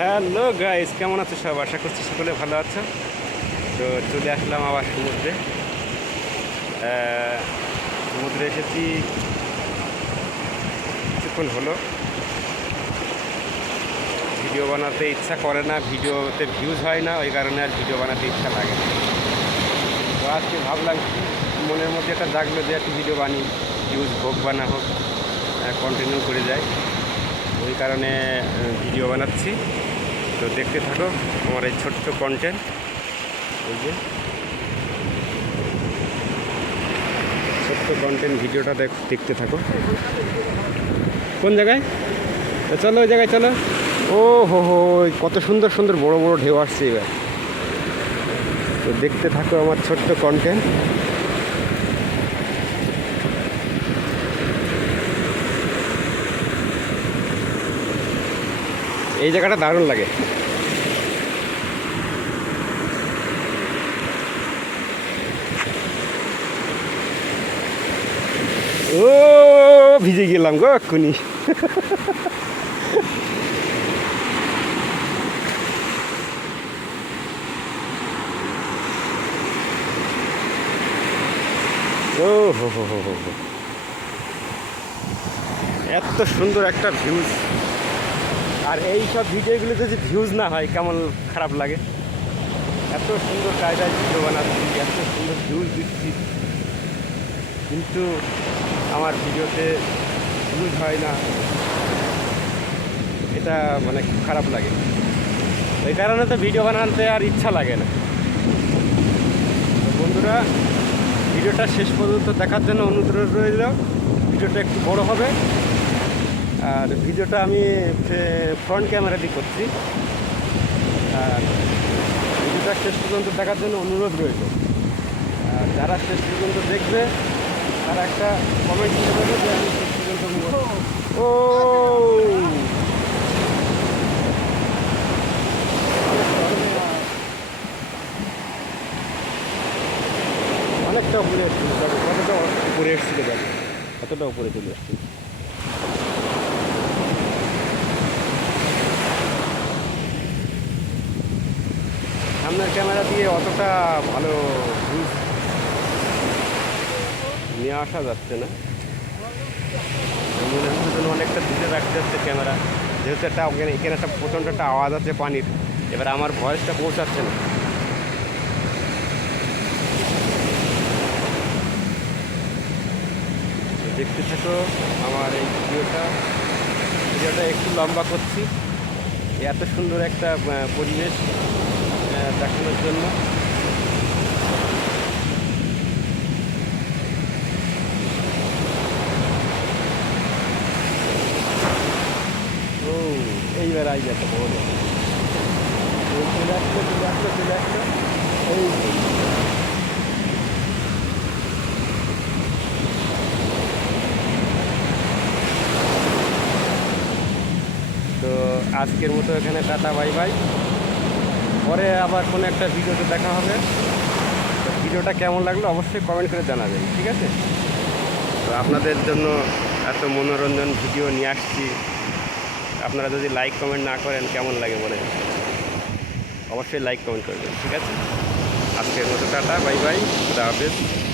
Hello guys, কেমন আছো সব? আশা করছি সকলে ভালো আছো। তো চলে আসলাম আবার সমুদ্রে। সমুদ্রে এসেছি কিছুক্ষণ হলো। ভিডিও বানাতে ইচ্ছা করে না, ভিডিওতে ভিউজ হয় না, ওই কারণে আর ভিডিও বানাতে ইচ্ছা লাগে না। তো আজকে ভাবলাম কি মনের মধ্যে একটা জাগলো যে একটু ভিডিও বানি, ভিউজ হোক বা না হোক, কন্টিনিউ করে যায়। ওই কারণে ভিডিও বানাচ্ছি। তো দেখতে থাকো আমার এই ছোট্ট কন্টেন্ট। ওই যে ছোট্ট কন্টেন্ট ভিডিওটা দেখতে থাকো। কোন জায়গায়? চলো ওই জায়গায় চলো। ও হো হো, কত সুন্দর সুন্দর বড় বড় ঢেউ আসছে এবার। তো দেখতে থাকো আমার ছোট্ট কন্টেন্ট। এই জায়গাটা দারুণ লাগে। ও ভিজে গেলাম গো এক্ষুনি। ও হো হো হো হো হো, এত সুন্দর একটা ভিউজ। আর এই সব ভিডিওগুলোতে যদি ভিউজ না হয় কেমন খারাপ লাগে। এত সুন্দর কায়দায় ভিডিও বানাচ্ছি, এত সুন্দর ভিউজ দিচ্ছি, কিন্তু আমার ভিডিওতে ভিউজ হয় না, এটা মানে খুব খারাপ লাগে। এই কারণে তো ভিডিও বানাতে আর ইচ্ছা লাগে না। তো বন্ধুরা, ভিডিওটা শেষ পর্যন্ত দেখার জন্য অনুরোধ রইল। ভিডিওটা একটু বড় হবে, আর ভিডিওটা আমি ফ্রন্ট ক্যামেরা দিয়ে করছি। আর ভিডিওটা শেষ পর্যন্ত দেখার জন্য অনুরোধ রইল। আর যারা শেষ পর্যন্ত দেখবে তারা একটা কমেন্ট করে দেবে যে আমি শেষ পর্যন্ত ও অনেকটা উপরে এসেছিল, কতটা উপরে এসেছিল, দেখো কতটা উপরে চলে এসেছিল। সামনের ক্যামেরা দিয়ে অতটা ভালো ভিউজ নিয়ে আসা যাচ্ছে না। মনে হচ্ছে যেন অনেকটা দূরে রাখতে হচ্ছে ক্যামেরা, যেহেতু একটা এখানে একটা প্রচণ্ড একটা আওয়াজ আছে পানির। এবার আমার ভয়েসটা পৌঁছাচ্ছে না। দেখতে থাকো আমার এই ভিডিওটা একটু লম্বা করছি এত সুন্দর একটা পরিবেশ দেখানোর জন্য। ও এইবার আই যাচ্ছে বড় চলে আসলো চলে আসলো চলে আসলো। এই তো আজকের মতো এখানে টাটা বাই বাই। পরে আবার কোনো একটা ভিডিওতে দেখা হবে। তো ভিডিওটা কেমন লাগলো অবশ্যই কমেন্ট করে জানাবেন, ঠিক আছে? তো আপনাদের জন্য এত মনোরঞ্জন ভিডিও নিয়ে আসছি, আপনারা যদি লাইক কমেন্ট না করেন কেমন লাগে বলে? অবশ্যই লাইক কমেন্ট করবেন, ঠিক আছে? আজকের মতো টাটা বাই বাই, খুদা হাফেজ।